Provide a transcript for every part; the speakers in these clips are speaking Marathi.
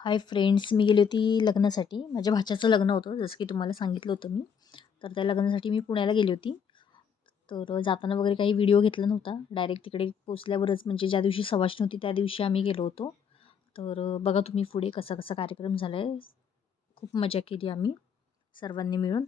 हाय फ्रेंड्स, मी गेली होती लग्नासाठी. माझ्या भाच्याचं लग्न होतं, जसं की तुम्हाला सांगितलं होतं मी. तर त्या लग्नासाठी मी पुण्याला गेली होती. तर जाताना वगैरे काही व्हिडिओ घेतला नव्हता. डायरेक्ट तिकडे पोचल्यावरच, म्हणजे ज्या दिवशी सवाष्णी होती त्या दिवशी आम्ही गेलो होतो. तर बघा तुम्ही पुढे कसा कसा कार्यक्रम झाला आहे. खूप मजा केली आम्ही सर्वांनी मिळून.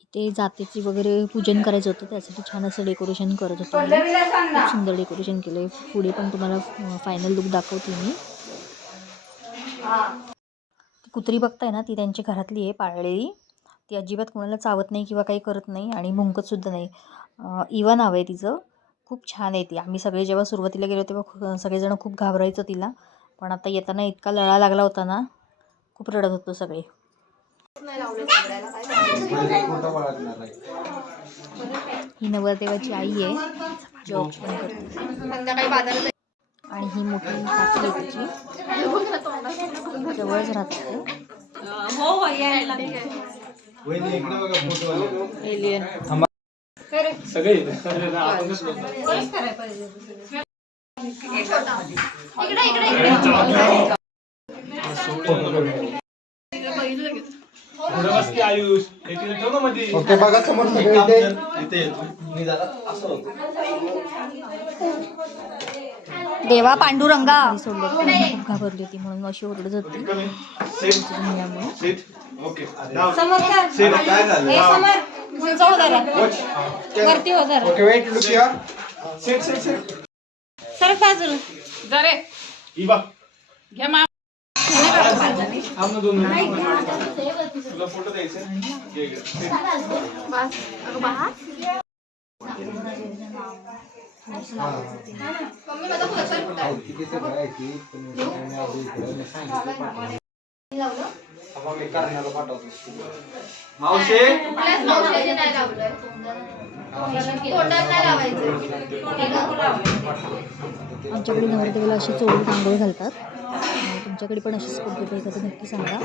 इथे जातेची वगैरे पूजन करायचं होतं, त्यासाठी छान असं डेकोरेशन करत होतो मी. खूप सुंदर डेकोरेशन केलं आहे. पुढे पण तुम्हाला फायनल लुक दाखवते मी. ती कुत्री बघताय ना, ती त्यांच्या घरातली आहे पाळलेली. ती अजिबात कोणाला चावत नाही किंवा काही करत नाही आणि भुंकतसुद्धा नाही. इवा नाव आहे तिचं. खूप छान आहे ती. आम्ही सगळे जेव्हा सुरुवातीला गेलो तेव्हा सगळेजण खूप घाबरायचं तिला. पण आता येताना इतका लळा लागला होता ना, खूप रडत होतो सगळे. ही नवरदेवाची आई आहे, जॉब पण करते. आणि ही मोठी काकी आहे तिची, जवळच राहतात ते. देवा पांडुरंगा सोडलं, खूप घाबरली होती म्हणून अशी ओरडत होती म्हणल्यामुळे. आमच्याकडे नवरदेवाला अशी चोळून आंघोळ घालतात. तुमच्याकडे पण अशीच पद्धत आहे का ते नक्की सांगा.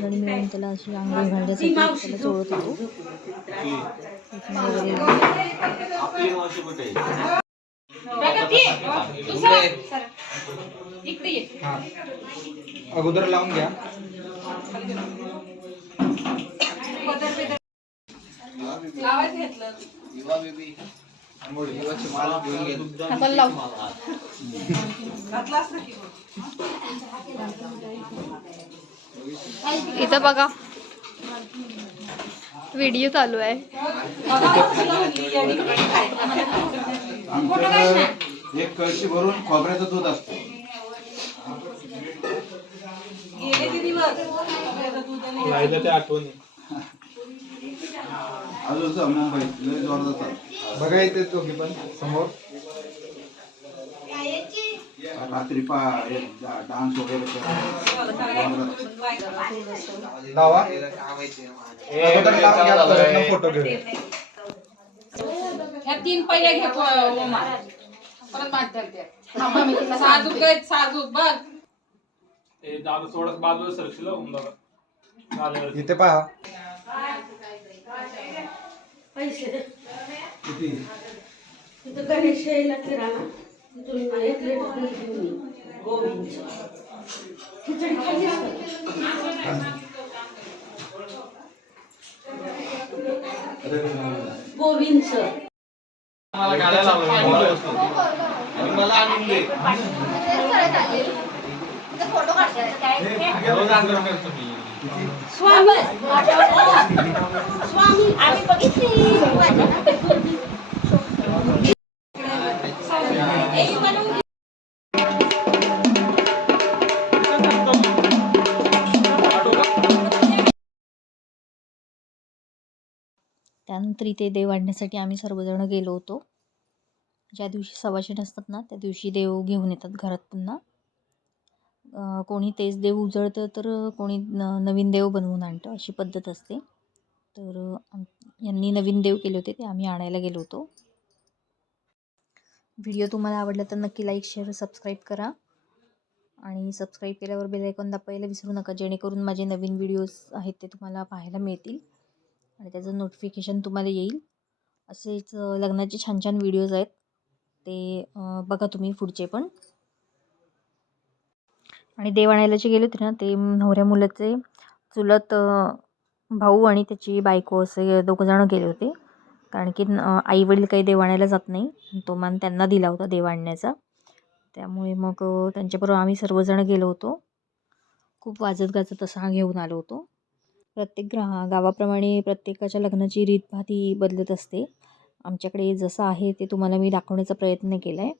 जणी मिळून त्याला अशी आंघोळ घालण्यासाठी त्याला चोळत होतो. अगोदर लावून घ्या. इथं बघा व्हिडिओ चालू आहे. एक कळशी भरून खोबऱ्याचं दूध असतं. अजून मुंबईत लय जोरदार बघा येते दोघी पण समोर रात्री डान्स वगैरे लावा. फोटो घेऊ. ह्या तीन पहिल्या घ्या परत साजूक साजूक बघ. बाजूला सरशील इथे पहा. गणेश किराणा गोविंद खिचडी गोविंद सर स्वामी स्वामी आम्ही बघितली. त्यानंतर इथे देव आणण्यासाठी आम्ही सर्वजण गेलो होतो. ज्या दिवशी सवाशीण असतात ना, त्या दिवशी देव घेऊन येतात घरात पुन्हा. कोणी तेच देव उजळतं, तर कोणी नवीन देव बनवून आणतं, अशी पद्धत असते. तर यांनी नवीन देव केले होते, ते आम्ही आणायला गेलो होतो. व्हिडिओ तुम्हाला आवडला तर नक्की लाईक, शेअर, सबस्क्राईब करा. आणि आणि सबस्क्राईब केल्यावर बेल आयकॉन दाबायला विसरू नका, जेणेकरून माझे नवीन व्हिडिओज आहेत ते तुम्हाला पाहायला मिळतील आणि त्याचं नोटिफिकेशन तुम्हाला येईल. असेच लग्नाचे छान छान व्हिडिओज आहेत ते बघा तुम्ही पुढचे पण. आणि देव आणायला जे गेले होते ना ते नवऱ्या मुलाचे चुलत भाऊ आणि त्याची बायको असे 2 जण गेले होते. कारण की आई वडील काही देव आणायला जात नाही, तो मान त्यांना दिला होता देव आणण्याचा. त्यामुळे मग त्यांच्याबरोबर आम्ही सर्वजण गेलो होतो. खूप वाजत गाजत असा घेऊन आलो होतो. प्रत्येक गावाप्रमाणे प्रत्येकाच्या लग्नाची रीतभात ही बदलत असते. आमच्याकडे जसं आहे ते तुम्हाला मी दाखवण्याचा प्रयत्न केला आहे.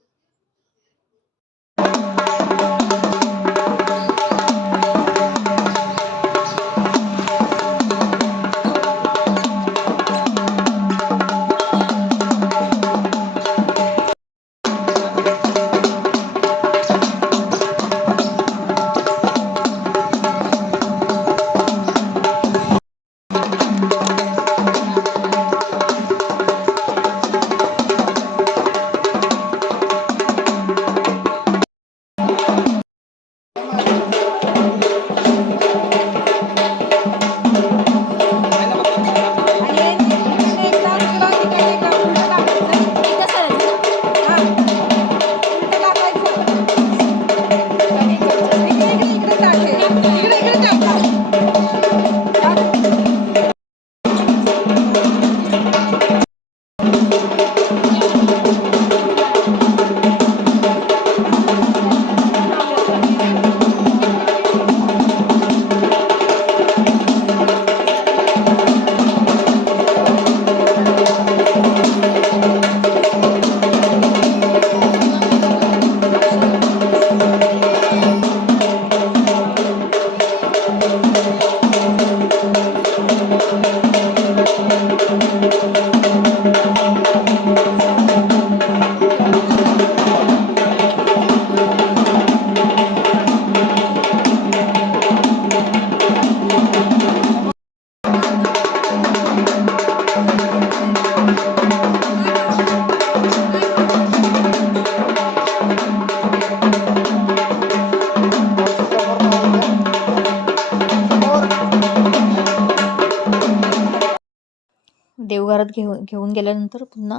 देवघरात घेऊन गेल्यानंतर पुन्हा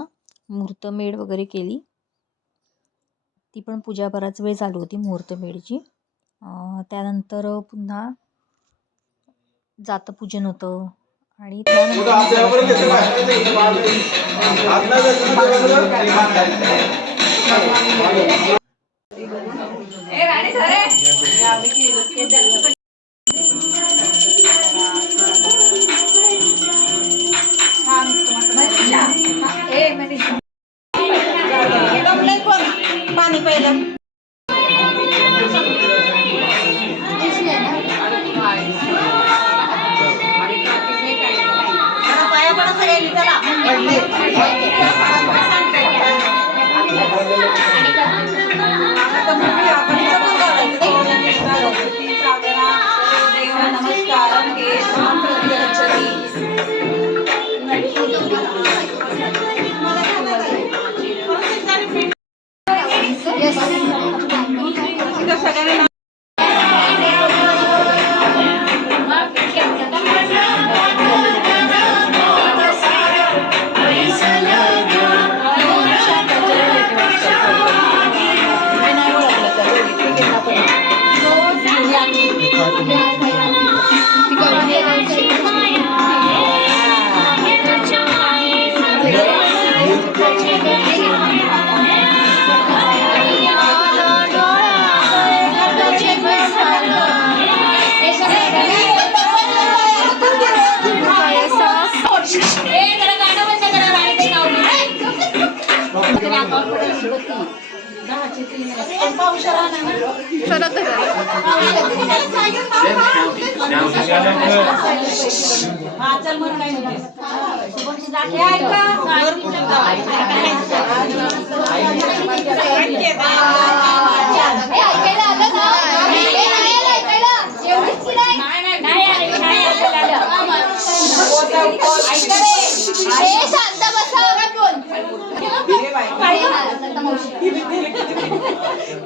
मुहूर्तमेढ वगैरे केली. ती पण पूजा बराच वेळ चालू होती मुहूर्तमेढची. त्यानंतर पुन्हा जातपूजन होतं आणि पाणी पहिलं पाया पडा सगळ्यांनी चला.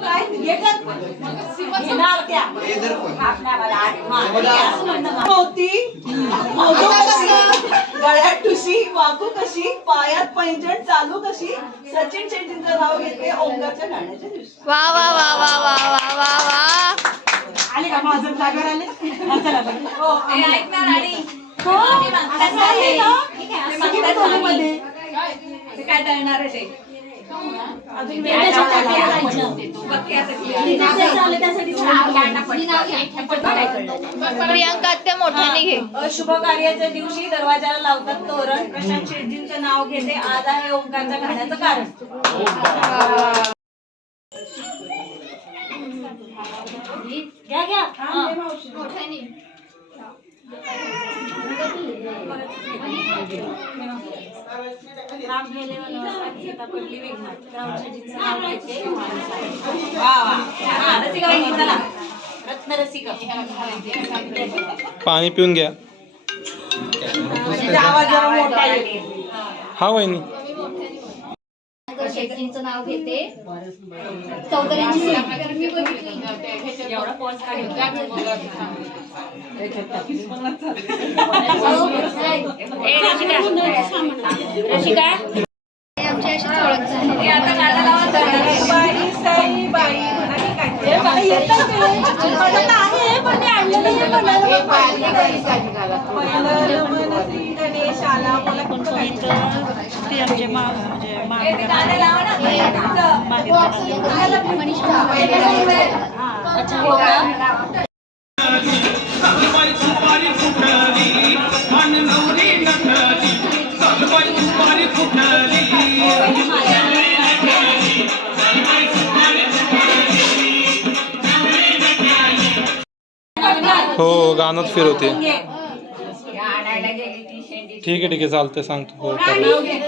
काय हे कर. घेणार त्या. होती मोदू कशी गळ्यात ठुशी वाकू कशी पायात पैंजण चालू कशी सचिन शेट्टींचं नाव घेते ओंकारच्या गाण्याच्या दिवशी. वा वा वा वा वा वा वा वा. आले का माझं जागर आले चला बघ. हो ऐकणार आणि हो असं आहे ना? किती खोलीमध्ये? ते काय तळणार आहे ते अजून प्रियांका त्या मोठ्याने घे. शुभ कार्याच्या दिवशी दरवाजाला लावतात तोरण. प्रशांत शेट्टींचं नाव घेते आज आहे ओंकारच्या गाण्याचं कारण. घ्या घ्या राम गेले वनवासात सीता पडली वेगनाथ. प्रशांत शेट्टींचं नाव घेते. वा वा हा रसिका वहिनी चला रत्न रसिका. पाणी पिऊन घ्या. आवाज जरा मोठा येईल. हा वहिनी. शेट्टींचं नाव घेते. चौधऱ्यांची सेवा. एवढा पॉज काढला. रसिका आमची अशीच ओळख झाली. आता गाणं लावा तर. बाई साई बाई म्हणा की काय? हे मला येतं ते. म्हणत आहे पण ते आणलेलं हे म्हणायला मग पाहिजे. पहिलं मनसी गणेशाला मला कुठं गायचं? ते आमचे म्हणजे ते गाणं लावा ना. अच्छा हो का? हो गाणंच फिरवते. आणायला गेली ती शेंडी. ठीक आहे चालतंय सांगतो. हो नाव घे.